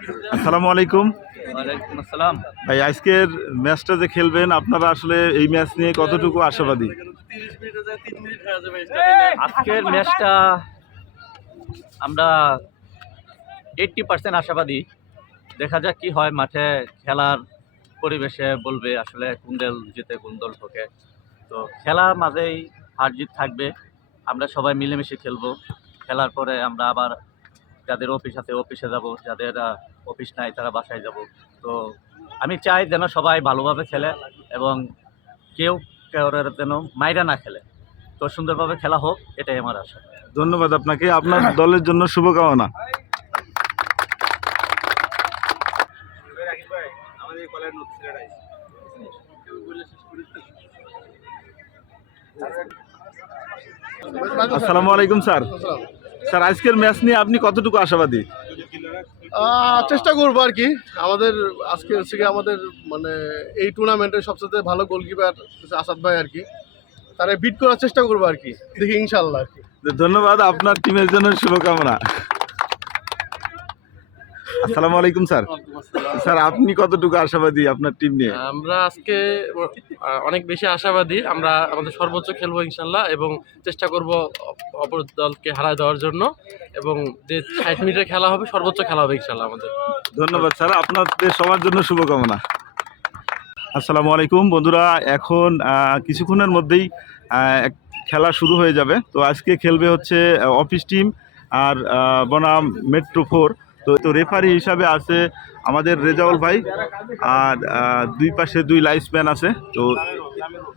আসসালামু আলাইকুম। ওয়ালাইকুম আসসালাম। ভাই আজকের ম্যাচটা যে খেলবেন আপনারা আসলে এই ম্যাচ নিয়ে কতটুকু আশাবাদী? আজকের ম্যাচটা আমরা 80% আশাবাদী। দেখা যাক কি হয় মাঠে খেলার পরিবেশে বলবে আসলে কোন দল জিতে কোন দল ঠকে। তো খেলার মাঝেই হার জিত থাকবে। আমরা সবাই মিলেমিশে খেলবো। খেলার পরে আমরা আবার যাদের অফিস আছে অফিসে যাব, যাদের অফিস নাই তারা বাসায় যাব। তো আমি চাই যেন সবাই ভালোভাবে খেলে এবং কেউ কারোর যেন মাইরা না খেলে। তো সুন্দরভাবে খেলা হোক, এটাই আমার আশা। ধন্যবাদ আপনাকে, আপনার দলের জন্য শুভকামনা। আসসালামু আলাইকুম স্যার। স্যার আজকের ম্যাচ নিয়ে আপনি কতটুকু আশাবাদী? চেষ্টা করবো আর কি। আমাদের আজকে হচ্ছে কি আমাদের মানে এই টুর্নামেন্টের সবচেয়ে ভালো গোলকিপার আসাদ ভাই আর কি, তারা বিট করার চেষ্টা করবো আর কি, দেখি ইনশাল্লাহ আর কি। ধন্যবাদ, আপনার টিমের জন্য শুভকামনা। আসসালামু আলাইকুম স্যার। স্যার আপনি কতটুকু আশাবাদী আপনার টিম নিয়ে? আমরা আজকে অনেক বেশি আশাবাদী। আমরা আমাদের সর্বোচ্চ খেলবো ইনশাল্লাহ এবং চেষ্টা করব অপর দলকে হারায় দেওয়ার জন্য, এবং যে 60 মিনিটের খেলা হবে সর্বোচ্চ খেলা হবে ইনশাল্লাহ আমাদের। ধন্যবাদ স্যার, আপনাদের সবার জন্য শুভকামনা। আসসালামু আলাইকুম বন্ধুরা, এখন কিছুক্ষণের মধ্যেই খেলা শুরু হয়ে যাবে। তো আজকে খেলবে হচ্ছে অফিস টিম আর বনাম মেট্রো 4। তো রেফারি হিসাবে আছে আমাদের রেজাউল ভাই, আর দুই পাশে দুই লাইসম্যান আছে। তো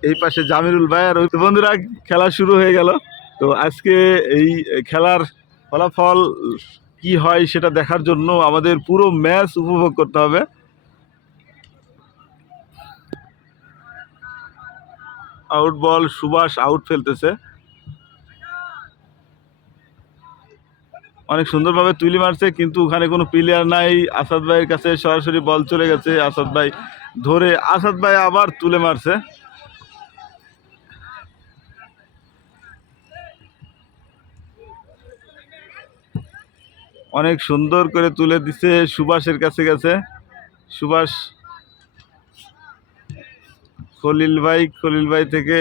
এই পাশে জামিরুল ভাই আর তো বন্ধুরা খেলা শুরু হয়ে গেল। তো আজকে এই খেলার ফলাফল কি হয় সেটা দেখার জন্য আমাদের পুরো ম্যাচ উপভোগ করতে হবে। আউট বল, সুভাষ আউট ফেলতেছে, অনেক সুন্দরভাবে তুলি মারছে, কিন্তু ওখানে কোনো প্লেয়ার নাই। আসাদ ভাইয়ের কাছে সরাসরি বল চলে গেছে, আসাদ ভাই ধরে, আসাদ ভাই আবার তুলে মারছে। অনেক সুন্দর করে তুলে দিছে, সুভাষের কাছে গেছে। সুভাষ, খলিল ভাই থেকে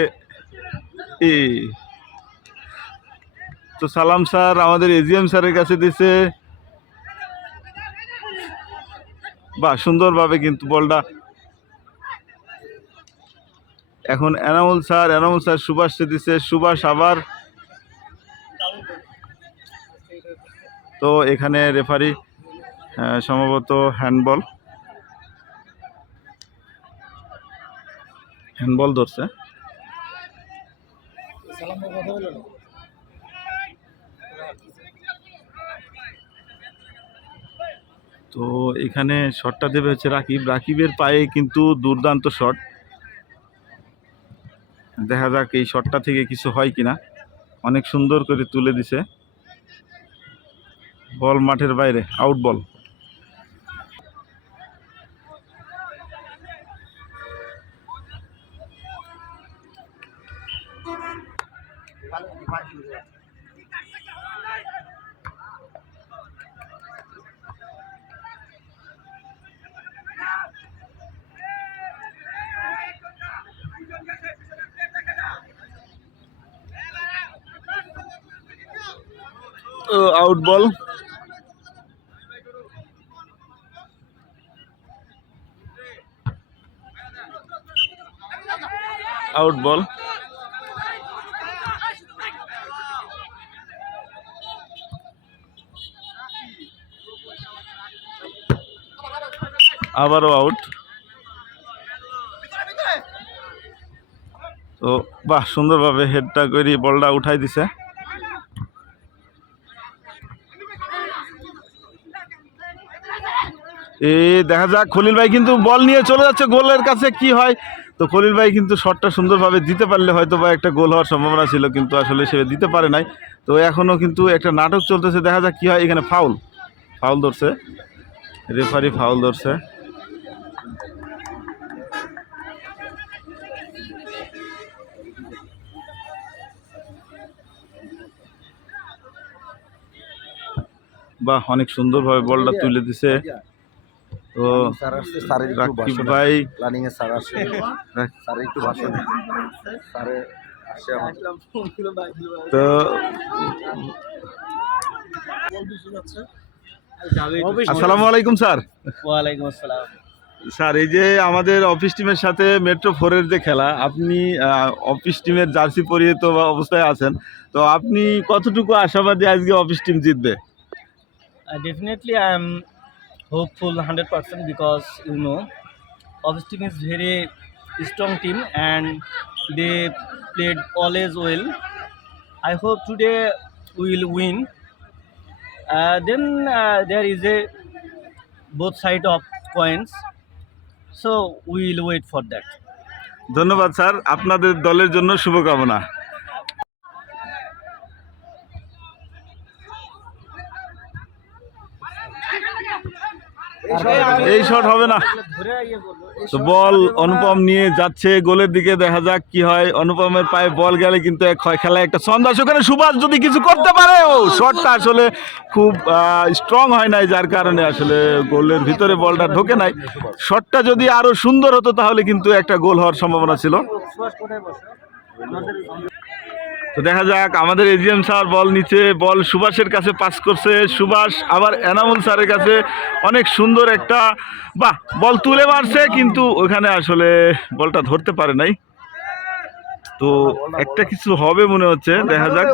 তো সালাম স্যার আমাদের এজিএম স্যারের কাছে দিছে। বাহ, সুন্দরভাবে কিন্তু বলটা এখন এনামুল স্যার সুভাষকে দিছে, সুভাষ আবার। তো এখানে রেফারি সম্ভবত হ্যান্ডবল ধরছে। তো এখানে শটটা দেবে হচ্ছে রাকিবের পায়ে, কিন্তু দুর্দান্ত শট। দেখা যাক এই শটটা থেকে কিছু হয় কিনা। অনেক সুন্দর করে তুলে দিছে, বল মাঠের বাইরে, আউট বল। আউট বল। আউট বল। আবারও আউট। তো বাহ, সুন্দরভাবে হেডটা করে বলটা উঠাই দিছে। দেখা যাক, খলিল ভাই কিন্তু বল নিয়ে চলে যাচ্ছে গোলের কাছে, কি হয়। তো খলিল ভাই কিন্তু শটটা সুন্দরভাবে দিতে পারলে হয়তো বা একটা গোল হওয়ার সম্ভাবনা ছিল, কিন্তু আসলে সে দিতে পারে নাই। তো এখনও কিন্তু একটা নাটক চলতেছে, দেখা যাক কি হয়। এখানে ফাউল ধরছে রেফারি, ফাউল ধরছে। বাহ, অনেক সুন্দরভাবে বলটা তুলে দিছে। তো স্যার আসছে, স্যারের একটু রাকিব ভাষণ ভাই প্ল্যানিং এ স্যার আসছে, স্যারের একটু ভাষণ স্যারে আসছে তো আসসালামু আলাইকুম স্যার। ওয়ালাইকুম আসসালাম। স্যার, এই যে আমাদের অফিস টিমের সাথে মেট্রো ফোরের যে খেলা, আপনি অফিস টিমের জার্সি পরিয়ে তো অবস্থায় আছেন, তো আপনি কতটুকু আশাবাদী আজকে অফিস টিম জিতবে? Definitely, I am hopeful 100% because Office team is very strong team and they played always well. I hope today we will win. Then there is a both side of coins, so we will wait for that. ধন্যবাদ sir, আপনাদের দলের জন্য শুভকামনা। এই shot হবে না। তো বল অনুপম নিয়ে যাচ্ছে গোলের দিকে, দেখা যাক কি হয়। অনুপমের পায়ে বল গেলে কিন্তু খেলায় একটা ছন্দ আসে। ওখানে সুভাষ যদি কিছু করতে পারে, ও শটটা আসলে খুব স্ট্রং হয় নাই, যার কারণে আসলে গোলের ভিতরে বলটা ঢোকে নাই। শটটা যদি আরো সুন্দর হতো তাহলে কিন্তু একটা গোল হওয়ার সম্ভাবনা ছিল। তো দেখা যাক, আমাদের এজিএম স্যার বল নিচে, বল সুভাষের কাছে পাস করছে, সুভাষ আবার এনামুল স্যারের কাছে, অনেক সুন্দর একটা বল তুলে মারছে, কিন্তু ওখানে আসলে বলটা ধরতে পারে নাই। তো একটা কিছু হবে মনে হচ্ছে, দেখা যাক।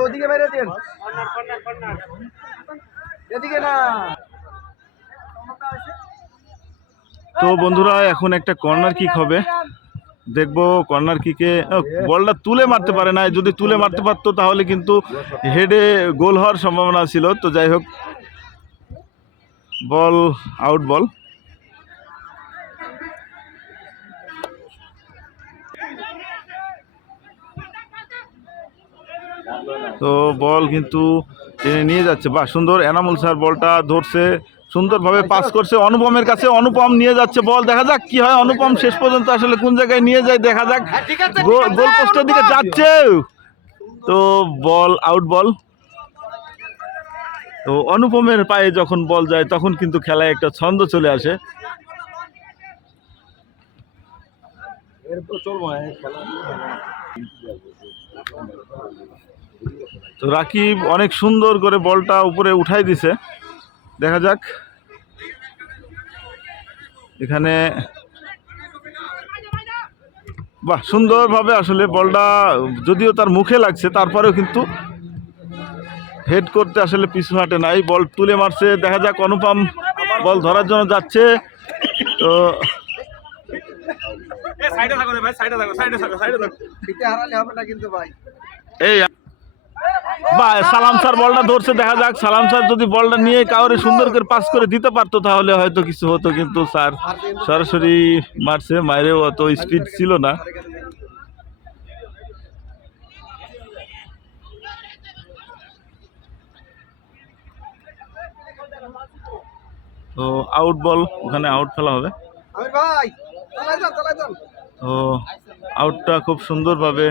তো বন্ধুরা, এখন একটা কর্নার কিক হবে, দেখবো কর্নার কিকে বলটা তুলে মারতে পারে না। যদি তুলে মারতে পারতো তাহলে কিন্তু হেডে গোল হওয়ার সম্ভাবনা ছিল। তো যাই হোক, বল আউট বল। তো বল কিন্তু টেনে নিয়ে যাচ্ছে, সুন্দর। এনামুল স্যার বলটা ধরছে, সুন্দরভাবে পাস করছে অনুপমের কাছে, অনুপম নিয়ে যাচ্ছে বল, দেখা যাক কি হয়। অনুপম শেষ পর্যন্ত আসলে কোন জায়গায় নিয়ে যায়, দেখা যাক। গোল পোস্টের দিকে যাচ্ছে, তো বল আউট বল। তো অনুপমের পায়ে যখন বল যায় তখন কিন্তু খেলায় একটা ছন্দ চলে আসে। তো রাকিব অনেক সুন্দর করে বলটা উপরে উঠাই দিছে, দেখা যাক। এখানে সুন্দরভাবে আসলে বলটা যদিও তার মুখে লাগছে, তারপরেও কিন্তু হেড করতে আসলে পিছু হাঁটে নাই, বল তুলে মারছে। দেখা যাক, অনুপম বল ধরার জন্য যাচ্ছে। তো এই সালাম স্যার বলটা ধরছে, দেখা যাক। সালাম স্যার যদি বলটা নিয়ে কাউরে সুন্দর করে পাস করে দিতে পারতো তাহলে হয়তো কিছু হতো, কিন্তু স্যার সরাসরি মারছে, মাইরেও অত স্পিড ছিল না। তো আউট বল, ওখানে আউট ফেলা হবে। তো আউটটা খুব সুন্দরভাবে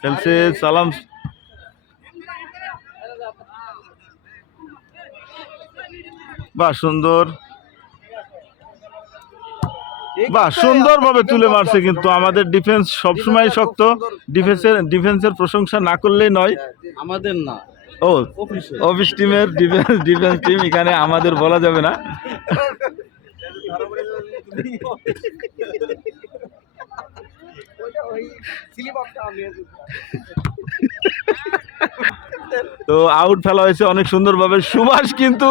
খেলছে সালাম, সুন্দর, সুন্দরভাবে তুলে মারছে। কিন্তু আমাদের ডিফেন্স সবসময় শক্ত, ডিফেন্সের প্রশংসা না করলেই নয়। আমাদের না, ও অফিস টিমের ডিফেন্স টিম, এখানে আমাদের বলা যাবে না। তো আউট ফেলা হয়েছে অনেক সুন্দরভাবে। সুভাষ কিন্তু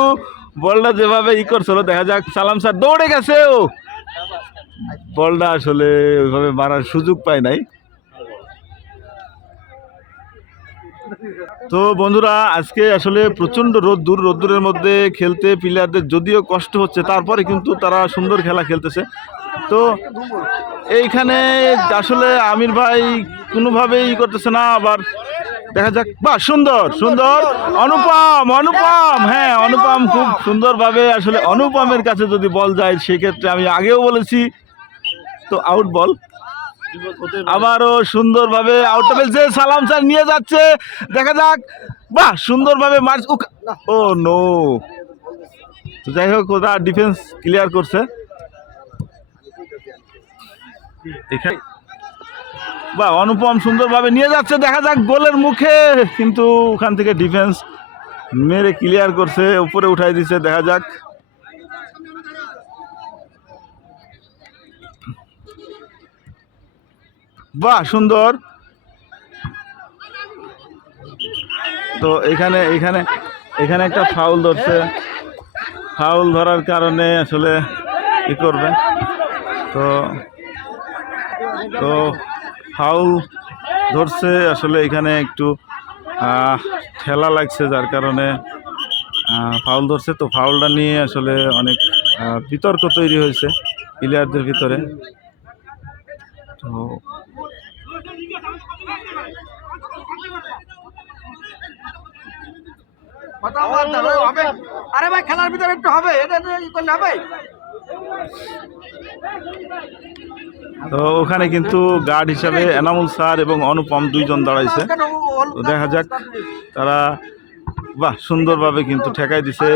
বলটা যেভাবে করছিল, দেখা যাক। সালাম স্যার দৌড়ে গেছে, ও বলটা আসলে ওইভাবে মারার সুযোগ পায় নাই। তো বন্ধুরা, আজকে আসলে প্রচণ্ড রোদ্দুরের মধ্যে খেলতে প্লেয়ারদের যদিও কষ্ট হচ্ছে, তারপরে কিন্তু তারা সুন্দর খেলা খেলতেছে। তো এইখানে আসলে আমির ভাই কোনোভাবেই করতেছে না, আবার দেখা যাক। সুন্দর সুন্দর অনুপম, হ্যাঁ অনুপম খুব সুন্দরভাবে আসলে, অনুপমের কাছে যদি বল যায় সেক্ষেত্রে আমি আগেও বলেছি তো আউট বল। আবারও সুন্দরভাবে আউটটা ফেলছে, সালাম স্যার নিয়ে যাচ্ছে, দেখা যাক। সুন্দরভাবে মার্চ, ও নো। তো যাই হোক, ওরা ডিফেন্স ক্লিয়ার করছে। এখানে বাহ, অনুপম সুন্দরভাবে নিয়ে যাচ্ছে, দেখা যাক গোলের মুখে, কিন্তু ওখান থেকে ডিফেন্স মেরে ক্লিয়ার করছে, উপরে উঠাই দিচ্ছে, দেখা যাক। বাহ, সুন্দর। তো এখানে এখানে এখানে একটা ফাউল ধরছে, ফাউল ধরার কারণে আসলে কি করবে, তো তো ফাউল ধরছে আসলে, এখানে একটু ঠেলা লাগছে, যার কারণে ফাউল ধরছে। তো ফাউলটা নিয়ে আসলে অনেক বিতর্ক তৈরি হয়েছে প্লেয়ারদের ভিতরে। তো আরে ভাই খেলার ভিতরে একটু হবে, এটা করলে হবে। তো ওখানে কিন্তু গার্ড হিসাবে এনামুল স্যার এবং অনুপম দুইজন দাঁড়াইছে। তো দেখা যাক তারা, বাহ, সুন্দরভাবে কিন্তু ঠেকাই দিছে।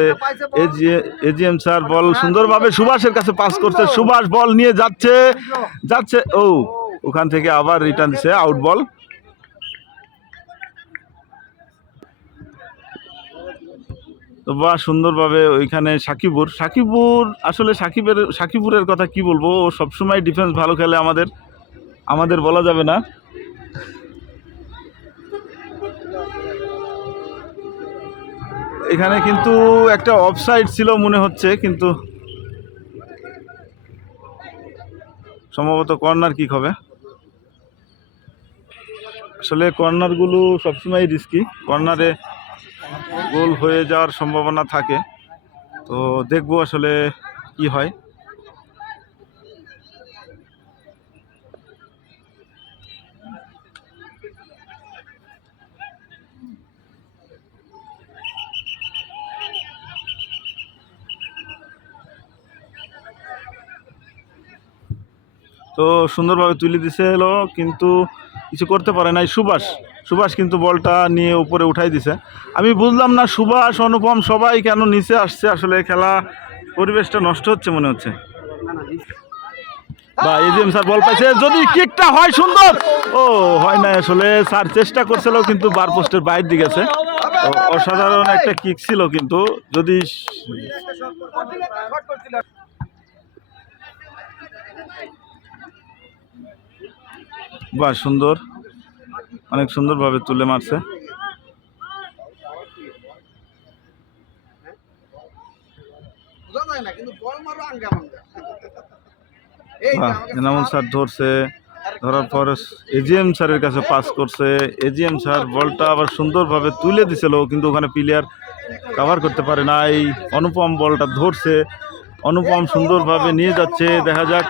এজিএম স্যার বল সুন্দরভাবে সুভাষের কাছে পাস করছে, সুভাষ বল নিয়ে যাচ্ছে, ও ওখান থেকে আবার রিটার্ন দিছে, আউট বল। তো বাহ, সুন্দরভাবে ওইখানে সাকিবুর আসলে সাকিবুরের কথা কি বলবো, ও সবসময় ডিফেন্স ভালো খেলে, আমাদের বলা যাবে না। এখানে কিন্তু একটা অফসাইড ছিল মনে হচ্ছে, কিন্তু সম্ভবত কর্নার কিক হবে। আসলে কর্নারগুলো সবসময় রিস্কি, কর্নারে গোল হয়ে যাওয়ার সম্ভাবনা থাকে। তো দেখবো আসলে কি হয়। তো সুন্দরভাবে তুলে দিছে এলো, কিন্তু কিছু করতে পারে নাই সুভাষ কিন্তু বলটা নিয়ে উপরে উঠাই দিছে। আমি বুঝলাম না সুভাষ, অনুপম সবাই কেন নিচে আসছে, আসলে খেলা পরিবেশটা নষ্ট হচ্ছে মনে হচ্ছে। বা এজিএম স্যার বল পাইছে, যদি কিকটা হয় সুন্দর, ও হয় না, আসলে স্যার চেষ্টা করছিল কিন্তু বার পোস্টের বাইরে দিকে গেছে। তো অসাধারণ একটা কিক ছিল, কিন্তু যদি বাহ, সুন্দর, অনেক সুন্দরভাবে তুলে মারছে। বাহ, এনামুল স্যার ধরছে, ধরার পর এজিএম স্যারের কাছে পাস করছে, এজিএম স্যার বলটা আবার সুন্দরভাবে তুলে দিছিল, কিন্তু ওখানে প্লেয়ার কভার করতে পারে না। এই অনুপম বলটা ধরছে, অনুপম সুন্দরভাবে নিয়ে যাচ্ছে, দেখা যাক।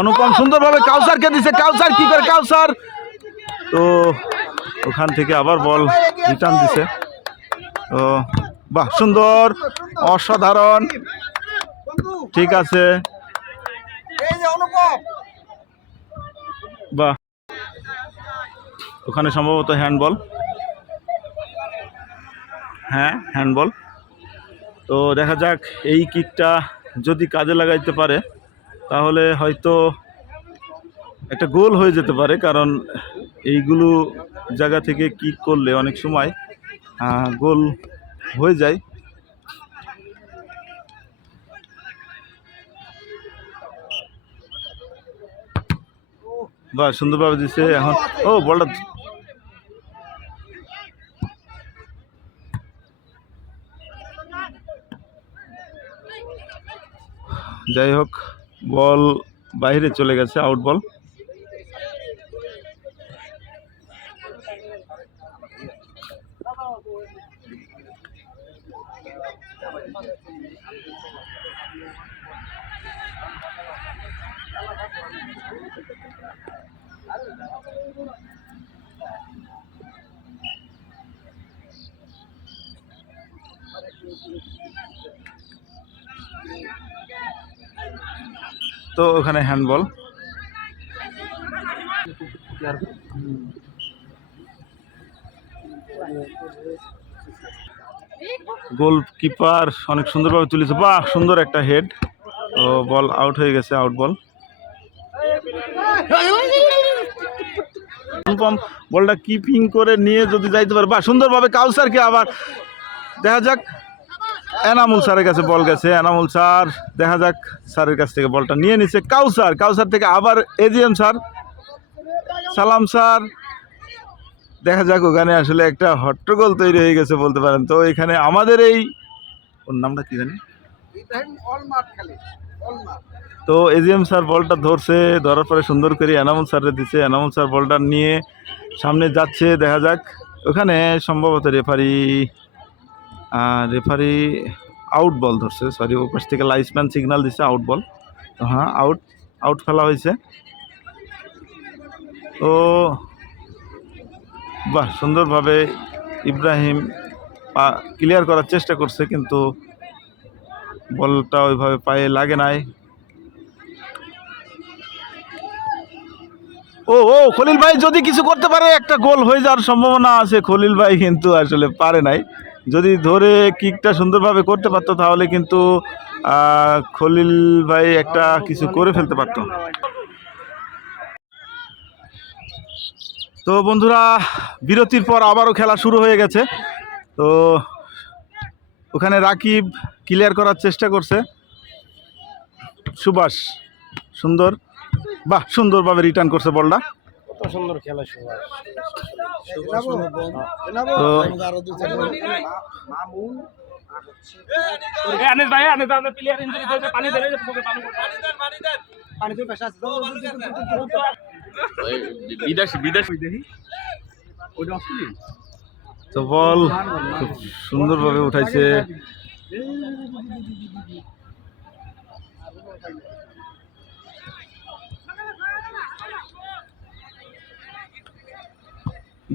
অনুপম সুন্দরভাবে কাউসারকে দিছে, কাউসার কি করে, কাউসার, তো ওখান থেকে আবার বল রিটার্ন দিছে। তো বাহ, সুন্দর, অসাধারণ, ঠিক আছে, বাহ, ওখানে সম্ভবত হ্যান্ডবল, হ্যাঁ হ্যান্ডবল। তো দেখা যাক এই কিকটা যদি কাজে লাগাইতে পারে তাহলে হয়তো একটা গোল হয়ে যেতে পারে, কারণ এইগুলো জায়গা থেকে কিক করলে অনেক সময় গোল হয়ে যায়। বাহ, সুন্দরভাবে দিচ্ছে এখন, ও বলটা যাই হোক, বল বাইরে চলে গেছে, আউট বল। তো ওখানে হ্যান্ডবল। গোলকিপার অনেক সুন্দরভাবে তুলেছে, বাহ, সুন্দর একটা হেড, তো বল আউট হয়ে গেছে, আউট বল। অনুপম বলটা কিপিং করে নিয়ে যদি যাইতে পারে, বা সুন্দরভাবে কাউসারকে আবার দেখা যাক। এনামুল স্যারের কাছে বল গেছে, এনামুল স্যার দেখা যাক স্যারের কাছ থেকে বলটা নিয়ে নিছে কাউসার, কাউসার থেকে আবার এজিএম স্যার, সালাম স্যার। দেখা যাক, ওখানে আসলে একটা হট্টগোল তৈরি হয়ে গেছে বলতে পারেন। তো এখানে আমাদের এই ওর নামটা কি জানি, তো এজিএম স্যার বলটা ধরছে, ধরার পরে সুন্দর করে এনামুল স্যারে দিচ্ছে, এনামুল স্যার বলটা নিয়ে সামনে যাচ্ছে। দেখা যাক, ওখানে সম্ভবত রেফারি আউট বল ধরছে, সরি, ওপাশ থেকে লাইসম্যান সিগন্যাল দিচ্ছে আউট বল। তো হ্যাঁ, আউট খেলা হয়েছে। তো বাহ, সুন্দরভাবে ইব্রাহিম ক্লিয়ার করার চেষ্টা করছে, কিন্তু বলটা ওইভাবে পায়ে লাগে নাই। ও খলিল ভাই যদি কিছু করতে পারে একটা গোল হয়ে যাওয়ার সম্ভাবনা আছে। খলিল ভাই কিন্তু আসলে পারে নাই, যদি ধরে কিকটা সুন্দরভাবে করতে পারতো তাহলে কিন্তু খলিল ভাই একটা কিছু করে ফেলতে পারতো। তো বন্ধুরা, বিরতির পর আবারও খেলা শুরু হয়ে গেছে। তো ওখানে রাকিব ক্লিয়ার করার চেষ্টা করছে, সুভাষ সুন্দর, বাহ, সুন্দরভাবে রিটার্ন করছে বলটা। সুন্দর খেলা তো বল খুব সুন্দরভাবে উঠাইছে।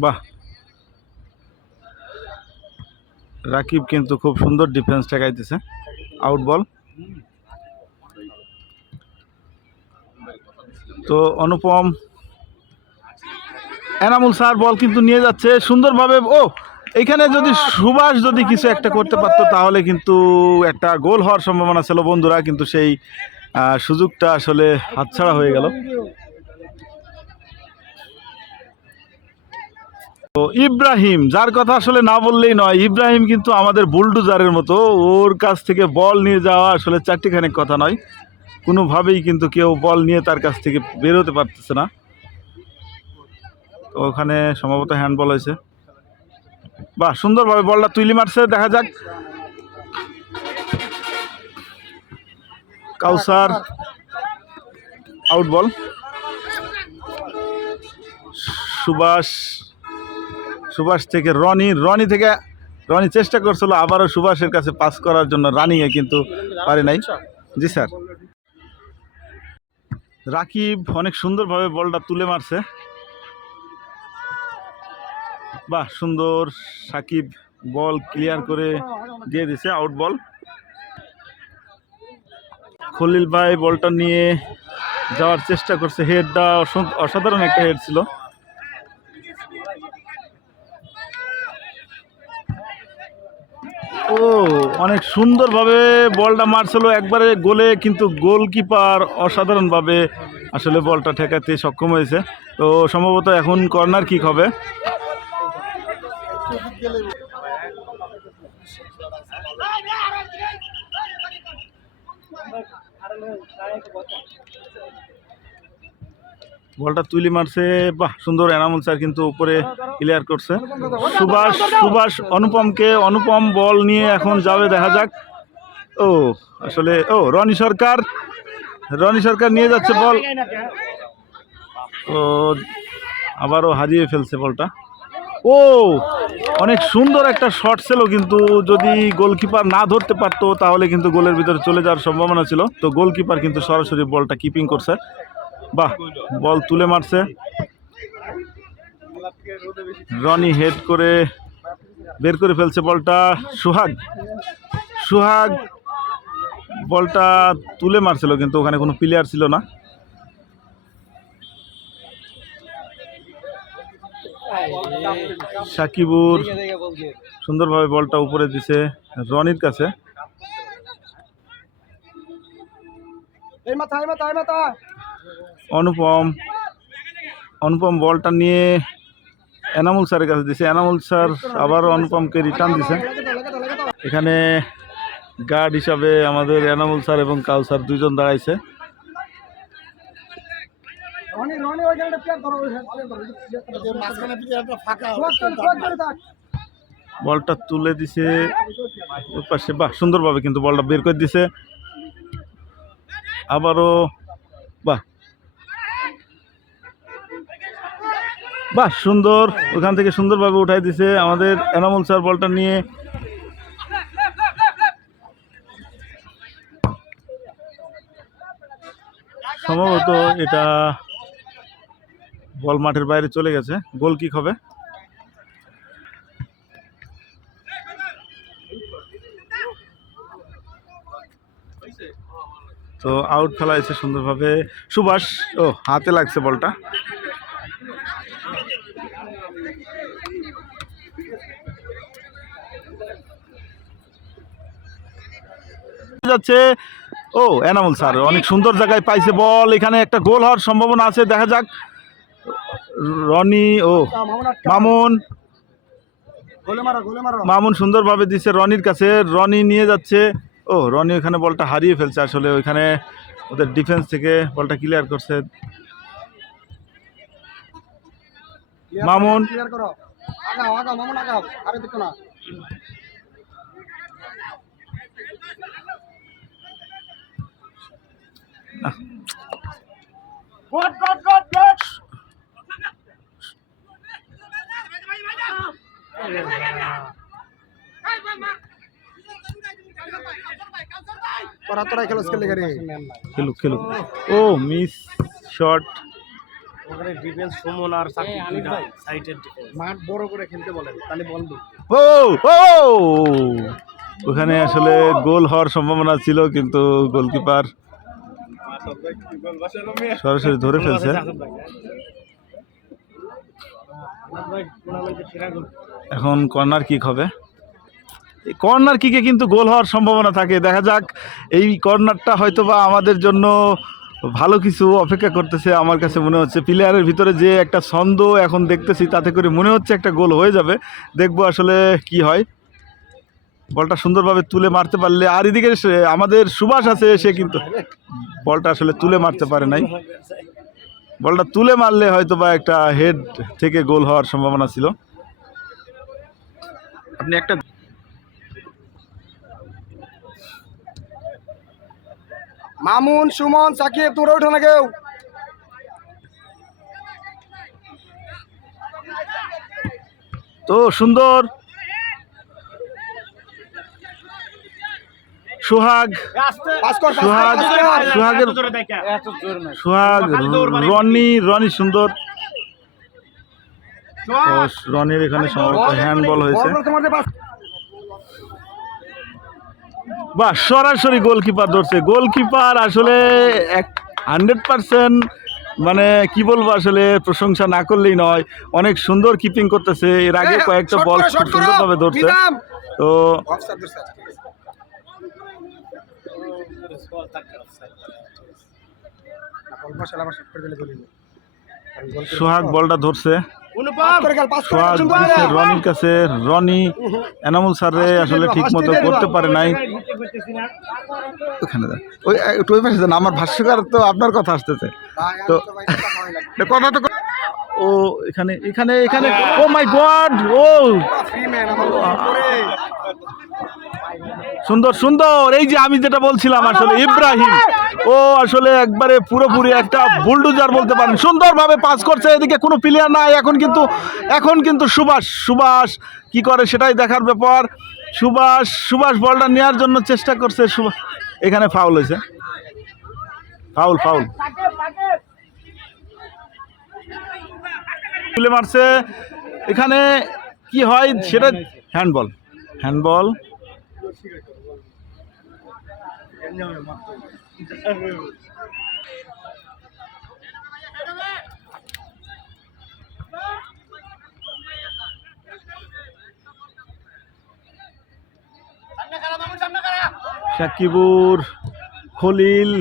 বাহ, রাকিব কিন্তু খুব সুন্দর ডিফেন্স ঠেকাইতেছে, আউট বল। তো অনুপম, এনামুল স্যার বল কিন্তু নিয়ে যাচ্ছে সুন্দরভাবে। এইখানে যদি সুভাষ যদি কিছু একটা করতে পারতো তাহলে কিন্তু একটা গোল হওয়ার সম্ভাবনা ছিল বন্ধুরা, কিন্তু সেই সুযোগটা আসলে হাতছাড়া হয়ে গেল। তো ইব্রাহিম, যার কথা আসলে না বললেই নয়, ইব্রাহিম কিন্তু আমাদের বুলডোজারের মতো, ওর কাছ থেকে বল নিয়ে যাওয়া আসলে চারটিখানেক কথা নয়, কোনোভাবেই কিন্তু কেউ বল নিয়ে তার কাছ থেকে বেরোতে পারতেছে না। তো ওখানে সম্ভবত হ্যান্ডবল হয়েছে। বাহ, সুন্দরভাবে বলটা তুলি মারছে, দেখা যাক। কাউসার, আউট বল। সুভাষ থেকে রনি চেষ্টা করছিল আবারও সুভাষের কাছে পাস করার জন্য, রানিংয়ে কিন্তু পারে নাই। জি স্যার। রাকিব অনেক সুন্দরভাবে বলটা তুলে মারছে, বাহ, সুন্দর। সাকিব বল ক্লিয়ার করে দিয়ে দিছে, আউট বল। খলিল ভাই বলটা নিয়ে যাওয়ার চেষ্টা করছে, হেডটা অসাধারণ একটা হেড ছিল। অনেক সুন্দরভাবে বলটা মারছিল একবারে গোলে, কিন্তু গোলকিপার অসাধারণভাবে আসলে বলটা ঠেকাতে সক্ষম হয়েছে। তো সম্ভবত এখন কর্নার কিক হবে। বলটা তুলি মারছে, বাহ, সুন্দর। এনামুল স্যার কিন্তু উপরে ক্লিয়ার করছে। সুভাষ অনুপম বল নিয়ে এখন যাবে, দেখা যাক। আসলে রনি সরকার নিয়ে যাচ্ছে বল, আবারও হারিয়ে ফেলছে বলটা। অনেক সুন্দর একটা শট ছিল, কিন্তু যদি গোলকিপার না ধরতে পারতো তাহলে কিন্তু গোলের ভিতরে চলে যাওয়ার সম্ভাবনা ছিল। তো গোলকিপার কিন্তু সরাসরি বলটা কিপিং করছে, বাহ, বল তুলে মারছে। রনি হেড করে বের করে ফেলছে বলটা। সুহাগ বলটা তুলে মারছিল, কিন্তু ওখানে কোনো প্লেয়ার ছিল না। সাকিবুর সুন্দরভাবে বলটা উপরে দিছে রনির কাছে। অনুপম অনুপম বলটা নিয়ে এনামুল স্যারের কাছে দিছে, এনামুল স্যার আবার অনুপমকে রিটার্ন দিছে। এখানে গার্ড হিসাবে আমাদের এনামুল স্যার এবং কাউসার দুইজন দাঁড়াইছে। বলটা তুলে দিছে ওই পাশে, বাহ সুন্দরভাবে কিন্তু বলটা বের করে দিছে। আবারও বাহ বাহ সুন্দর, ওখান থেকে সুন্দরভাবে উঠাই দিছে আমাদের এনামুল স্যার বলটা নিয়ে। সম্ভবত এটা বল মাঠের বাইরে চলে গেছে, গোল কিক হবে। তো আউট ফেলাইছে সুন্দরভাবে সুভাষ। ও হাতে লাগছে বলটা। যাচ্ছে ও এনামুল স্যার অনেক সুন্দর জায়গায় পাইছে বল, এখানে একটা গোল হওয়ার সম্ভাবনা আছে, দেখা যাক। রনি ও মামুন, মামুন সুন্দরভাবে দিচ্ছে রনির কাছে, রনি নিয়ে যাচ্ছে। ও রনি ওখানে বলটা হারিয়ে ফেলছে, আসলে ওইখানে ওদের ডিফেন্স থেকে বলটা ক্লিয়ার করছে মামুন। খেলুক খেলুক, ও মিস শট। ও ও ওখানে আসলে গোল হওয়ার সম্ভাবনা ছিল, কিন্তু গোলকিপার সরাসরি ধরে ফেলছে। এখন কর্নার কিক হবে। কর্নার কিকে কিন্তু গোল হওয়ার সম্ভাবনা থাকে, দেখা যাক। এই কর্নারটা হয়তোবা আমাদের জন্য ভালো কিছু অপেক্ষা করতেছে আমার কাছে মনে হচ্ছে। প্লেয়ারের ভিতরে যে একটা ছন্দ এখন দেখতেছি, তাতে করে মনে হচ্ছে একটা গোল হয়ে যাবে। দেখবো আসলে কি হয়। বলটা সুন্দরভাবে তুলে মারতে পারলে, আর এদিকে আমাদের সুভাষ আছে, সে কিন্তু বলটা আসলে তুলে মারতে পারে নাই। বলটা তুলে মারলে হয়তোবা একটা হেড থেকে গোল হওয়ার সম্ভাবনা ছিল। আপনি একটা মামুন, সুমন, সাকিব, তোমরা ওঠো না কেউ। তো সুন্দর সোহাগ, সোহাগ রনি সুন্দর। রনির এখানে সম্ভবত হ্যান্ডবল হয়েছে। বাহ সরাসরি গোলকিপার ধরছে। গোলকিপার আসলে 100% মানে কি বলবো, আসলে প্রশংসা না করলেই নয়, অনেক সুন্দর কিপিং করতেছে। এর আগে কয়েকটা বল খুব সুন্দরভাবে ধরছে। তো সোহাগ বলটা ধরছে, সোহাগ রনির কাছে। রনি এনামুল স্যারে আসলে ঠিক মতো করতে পারে নাই। ওখানে ওই একটু ওই পাশে যান, আমার ভাষ্যকার তো আপনার কথা আসতেছে। তো কথা তো ও এখানে এখানে এখানে ও মাই গড, ও সুন্দর সুন্দর। এই যে আমি যেটা বলছিলাম, আসলে ইব্রাহিম ও আসলে একবারে পুরোপুরি একটা বুলডোজার বলতে পারেন। সুন্দরভাবে পাস করছে, এদিকে কোনো প্লেয়ার নাই। এখন কিন্তু সুভাষ কি করে সেটাই দেখার ব্যাপার। সুভাষ বলটা নেওয়ার জন্য চেষ্টা করছে। এখানে ফাউল হয়েছে, ফাউল তুলে মারছে। এখানে কি হয় সেটা হ্যান্ডবল। সাকিবুর, খলিল,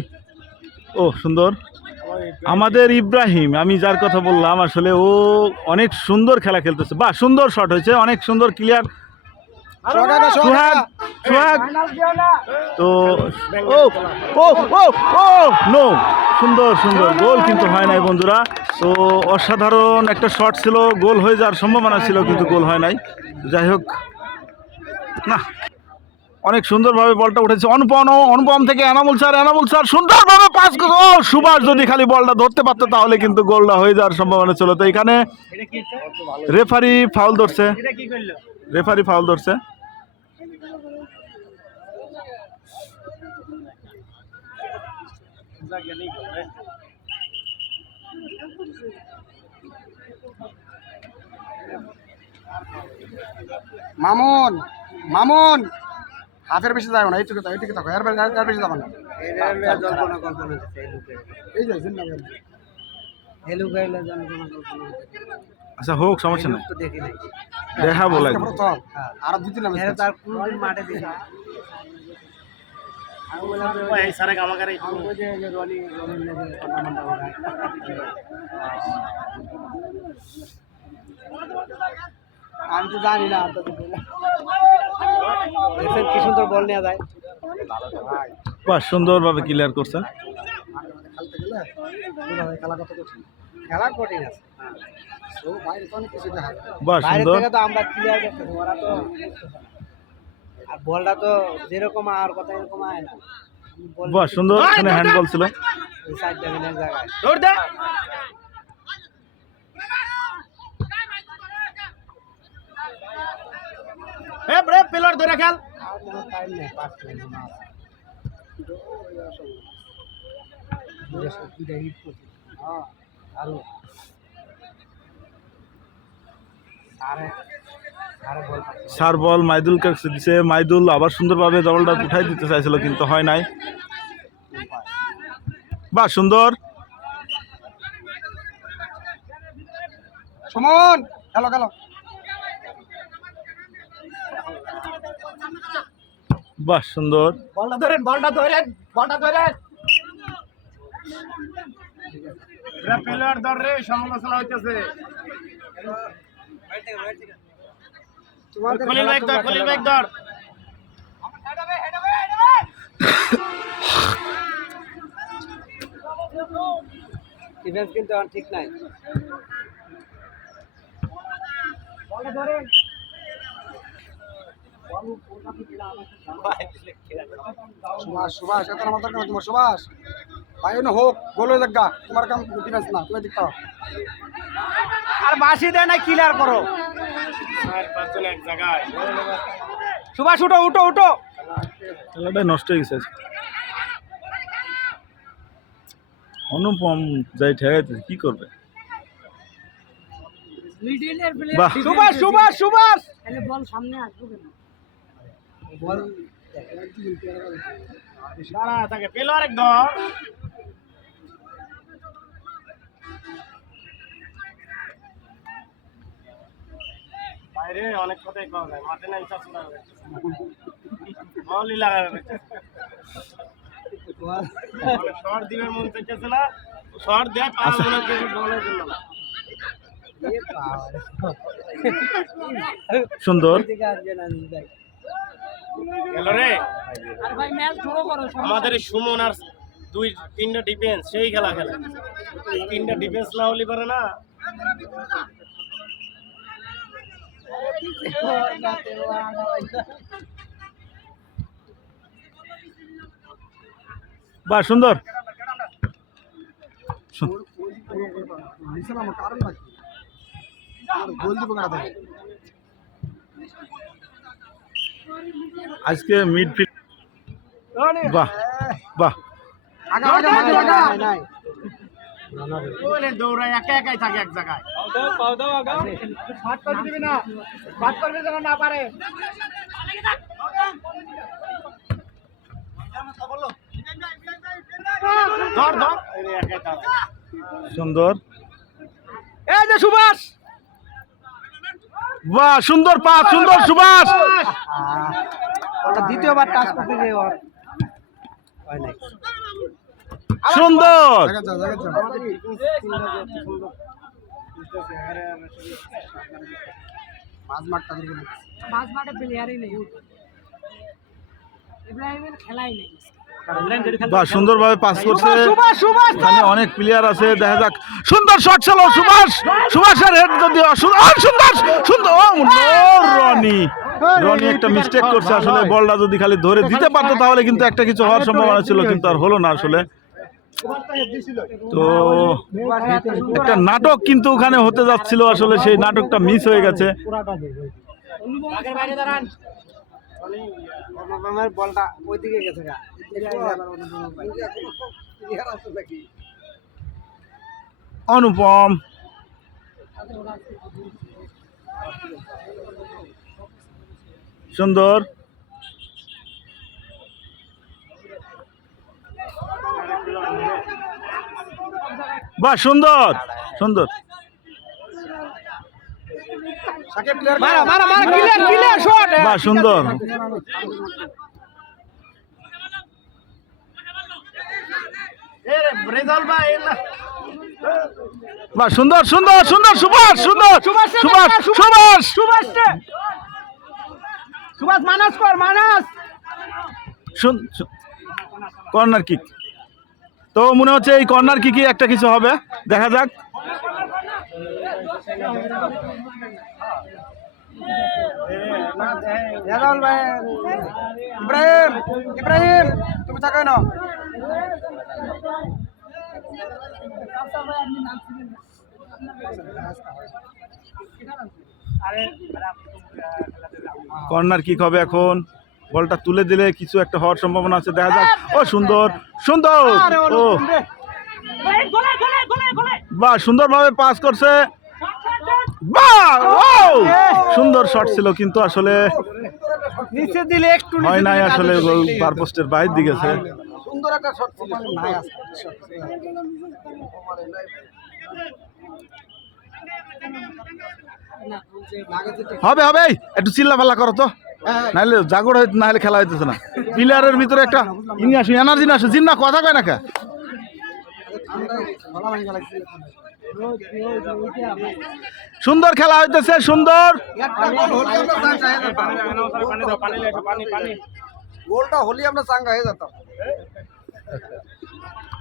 ও সুন্দর আমাদের ইব্রাহিম, আমি যার কথা বললাম, আসলে ও অনেক সুন্দর খেলা খেলতেছে। বাহ, সুন্দর শট হয়েছে, অনেক সুন্দর ক্লিয়ার। সোহাগ, সোহাগ তো ও ও ও ও নো, সুন্দর সুন্দর গোল কিন্তু হয় নাই বন্ধুরা। তো অসাধারণ একটা শট ছিল, গোল হয়ে যাওয়ার সম্ভাবনা ছিল কিন্তু গোল হয় নাই। যাই হোক, না, অনেক সুন্দরভাবে বলটা উঠেছে। অনুপম থেকে এনামুল স্যার সুন্দরভাবে পাস করে, ও সুভাষ যদি খালি বলটা ধরতে পারতো তাহলে কিন্তু গোলটা হয়ে যাওয়ার সম্ভাবনা ছিল। তো এখানে রেফারি ফাউল ধরছে, রেফারি ফাউল ধরছে। মামুন, মামুন হাতের বেশি যাবে না, এইটুকু তো, এইটুকু থাকো, এর বেশি যাবে না। এই যে জিন্দাবাদ। আচ্ছা হোক, সমস্যা নেই, দেখা বলে আর দুই তিন মাঠে আমি তো জানি না কি সুন্দর বল নেওয়া যায়। বাহ, সুন্দরভাবে ক্লিয়ার করছে। খেলা কত কঠিন, খেলা কঠিন আছে। বাইরে তো অনেক কিছু দেখা যায়, বাহ সুন্দর। তো আমরা ক্লিয়ার দেখতেছি, ওরা তো আর বলটা তো যেরকম আর কথা এরকম আয় না। বাহ সুন্দর, এখানে হ্যান্ডবল ছিল। সাইড দেখেন এক জায়গায় দৌড় দে। পিলার ধরে খেল। আর কোনো টাইম নেই, 5 মিনিট না। হ্যাঁ ভালো। সার বল মাইদুলকে দিছে, মাইদুল আবার সুন্দরভাবে বলটা উঠাই দিতে চাইছিল কিন্তু হয় নাই। বাহ সুন্দর। সুমন খেলো খেলো। বাহ সুন্দর। বলটা ধরেন, বলটা ধরেন, বলটা ধরেন। পিলার ধর রে, সমালোচনা হইতেছে। খলিল ভাই ধর, খলিল ভাই ধর। ডিফেন্স কিন্তু ঠিক নাই। বলটা ধরেন। সুভাষ, সুভাষ এত আমার দরকার তোমার। সুভাষ ভাই না হোক, গোল হয়ে লাগা, তোমার কাম ডিফেন্স না, তুমি দেখতে পাও। আর বাসি দেয় না, ক্লিয়ার করো। এক জায়গায় সুভাষ উঠো উঠো উঠো। খেলাটাই নষ্ট হয়ে গেছে। অনুপম যাই ঠেকাইতে কি করবে। বাহ সুভাষ সুভাষ সুভাষ বল সামনে আসবে কেন? বল দাঁড়া থাকে, পিলার এক ধর। বাইরে অনেক কথাই কওয়া যায়, মাঠে নাই চাষা বলই লাগাবে। শর্ট দিবে মন চাইতেছে না, শর্ট দেয় পাওয়া মনে করে বলের জন্য না। সুন্দর। গেল রে আমাদের সুমন আর 2-3টা ডিফেন্স, সেই খেলা খেলে। 3টা ডিফেন্স না হলে পারে না। বাহ সুন্দর। আজকে মিডফিল্ড, বাহ বাহ। দৌড়ায় একা একাই থাকে এক জায়গায়। করে দিবি না, বাদ করবে যেন না পারে। ধর ধর, সুন্দর। এই যে সুভাষ, বাহ সুন্দর পাস, সুন্দর সুভাষ। দ্বিতীয়বার টাচ করতে গিয়ে হয় নাই। সুন্দর। মাঝ মাঠে প্লেয়ারই নেই, ইব্রাহিমের খেলাই নেই। বাহ, সুন্দরভাবে পাস করছে। সুভাষ সুভাষ এখানে অনেক প্লেয়ার আছে, দেখা যাক। সুন্দর শট ছিল সুভাষের হেড, যদি সুন্দর সুন্দর। ও নো, রনি একটা মিস্টেক করছে আসলে। বলটা যদি খালি ধরে দিতে পারতো তাহলে কিন্তু একটা কিছু হওয়ার সম্ভাবনা ছিল, কিন্তু আর হলো না আসলে। তো একটা নাটক কিন্তু ওখানে হতে যাচ্ছিল আসলে, সেই নাটকটা মিস হয়ে গেছে। বলটা ওইদিকে গেছে গা। অনুপম সুন্দর। বাহ, সুন্দর সুন্দর। মারা মারা মারা, ক্লিয়ার ক্লিয়ার শট। বাহ, সুন্দর। বাহ, সুন্দর সুন্দর সুন্দর। সুভাষ সুন্দর। সুভাষ সুভাষ সুভাষ সুভাষ মানাস কর, মানাস। Corner kick. তো মনে হচ্ছে এই কর্নার কিকই একটা কিছু হবে, দেখা যাক। ইব্রাহিম ইব্রাহিম তুমি থাকো না। কর্নার কিক হবে এখন। বলটা তুলে দিলে কিছু একটা হওয়ার সম্ভাবনা আছে, দেখা যাক। ও সুন্দর সুন্দর। ও বাহ, সুন্দরভাবে পাস করছে। বাহ, ও সুন্দর শট ছিল, কিন্তু আসলে নিচে দিলে একটু হয় নাই আসলে। গোল বার পোস্টের বাইরে দিকে গেছে। সুন্দর একটা শট ছিল। হবে হবে, একটু চিল্লা পাল্লা করো তো, নাহলে জাগর হইতে, নাহলে খেলা হইতেছে না। প্লেয়ারের ভিতরে একটা ইনি আসে, এনার্জি না আসে। জিন্না কথা কয় না কে? সুন্দর খেলা হইতেছে, সুন্দর। গোলটা হলি আমরা চাঙ্গা হয়ে যেতাম।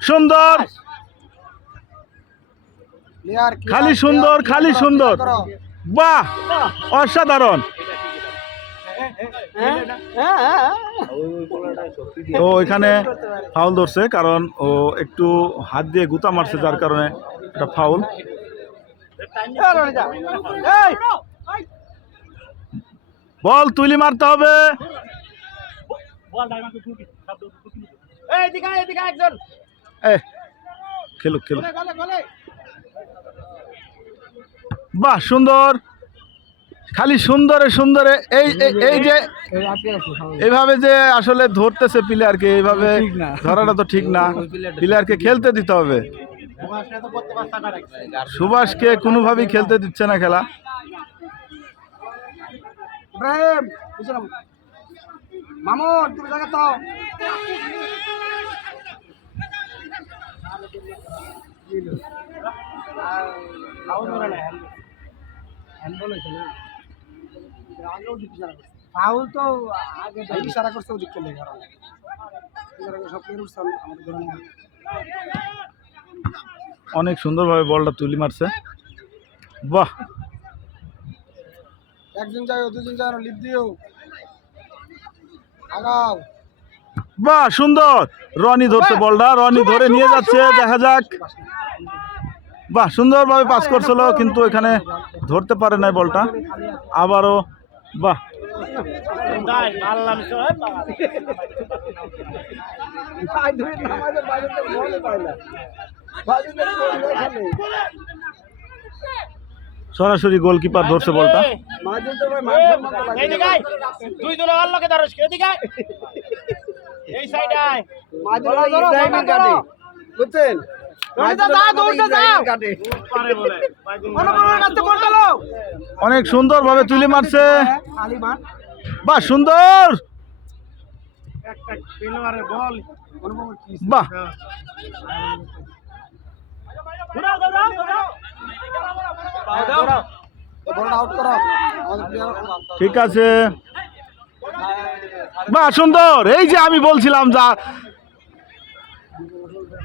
সুন্দর, খালি সুন্দর, খালি সুন্দর। বাহ, অসাধারণ। তো এখানে ফাউল ধরছে, কারণ ও একটু হাত দিয়ে গুতা মারছে, যার কারণে এটা ফাউল। বল তুলি মারতে হবে। খেলুক খেলুক। বাহ, সুন্দর, খালি সুন্দরে সুন্দরে। এই এই যে এইভাবে যে আসলে ধরতেছে প্লেয়ারকে, এইভাবে ধরাটা তো ঠিক না। প্লেয়ারকে খেলতে দিতে হবে। সুভাষকে কোনোভাবেই খেলতে দিচ্ছে না খেলা। ইব্রাহিম মামুন তুমি জায়গা দাও। ফাউল তো আগে ইশারা করছে ওদিক থেকে, সব অনেক সুন্দরভাবে বলটা তুলি মারছে। বাহ, একজন যাও দুজন যাও, লিপ দিও, আগাও। বাহ, সুন্দর। রনি ধরছে বলটা, রনি ধরে নিয়ে যাচ্ছে, দেখা যাক। বাহ, সুন্দরভাবে পাস করছিল, কিন্তু এখানে ধরতে পারে নাই বলটা। আবারও বাহ, সরাসরি গোলকিপার ধরছে বলটা। বুঝছেন, অনেক সুন্দরভাবে তুলে মারছে। বাহ, সুন্দর। বাহ, আউট করো আমাদের প্লেয়ার ঠিক আছে, বাহ সুন্দর। এই যে আমি বলছিলাম যা,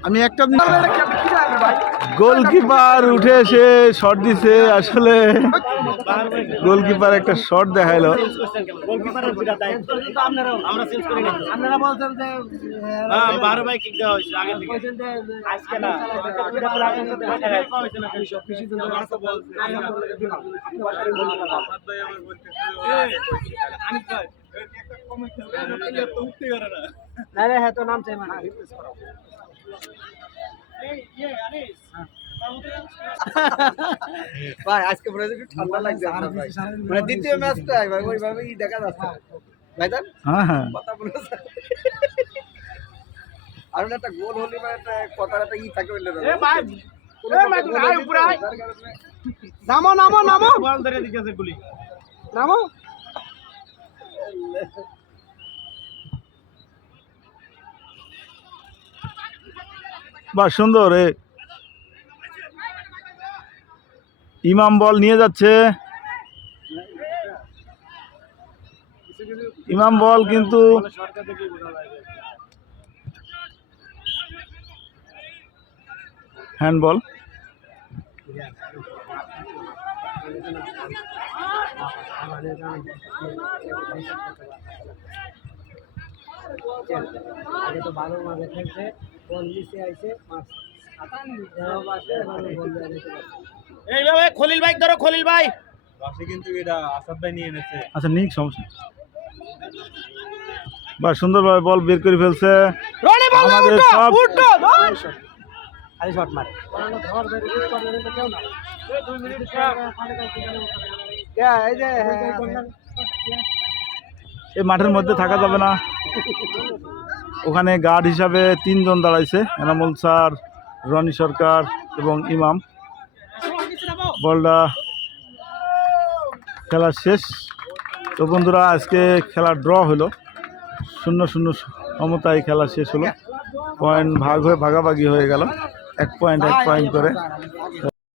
আমি একটা গোলকিপার উঠে এসে শট দিছে, আসলে গোলকিপার একটা শট দেখাইলো। আপনারা বলছেন যে 12 বাই কিক দেওয়া হয়েছে আগে থেকে আজকে না না রে হ্যাঁ তো নাম চাই না ভাই আজকে পুরো একটু ঠান্ডা লাগছে আপনার ভাই মানে দ্বিতীয় ম্যাচটা ভাই ওইভাবেই দেখা যাচ্ছে ভাই জান হ্যাঁ হ্যাঁ, কথা বলে আর একটা গোল হলি মানে একটা কথাটা ই থাকে বললে এ ভাই উপরে আয় নামো নামো নামো বল ধরে দিতেছে গুলি নামো বাহ সুন্দর। ইমাম বল নিয়ে যাচ্ছে, ইমাম বল কিন্তু হ্যান্ডবল। আগে তো ভালো মাঝে খেলছে বল নিচে আইছে মাছ এইভাবে খলিল ভাই ধরো, খলিল ভাই আচ্ছা নিক, সমস্যা। বাহ সুন্দরভাবে বল বের করে ফেলছে আমাদের সব। খালি শট মারে এই যে এই মাঠের মধ্যে থাকা যাবে না, ওখানে গার্ড হিসাবে 3 জন দাঁড়াইছে, এনামুল স্যার, রনি সরকার এবং ইমাম। বলটা খেলা শেষ। তো বন্ধুরা, আজকে খেলা ড্র হলো, 0-0 সমতায় খেলা শেষ হলো। পয়েন্ট ভাগ হয়ে ভাগাভাগি হয়ে গেল, 1 পয়েন্ট করে।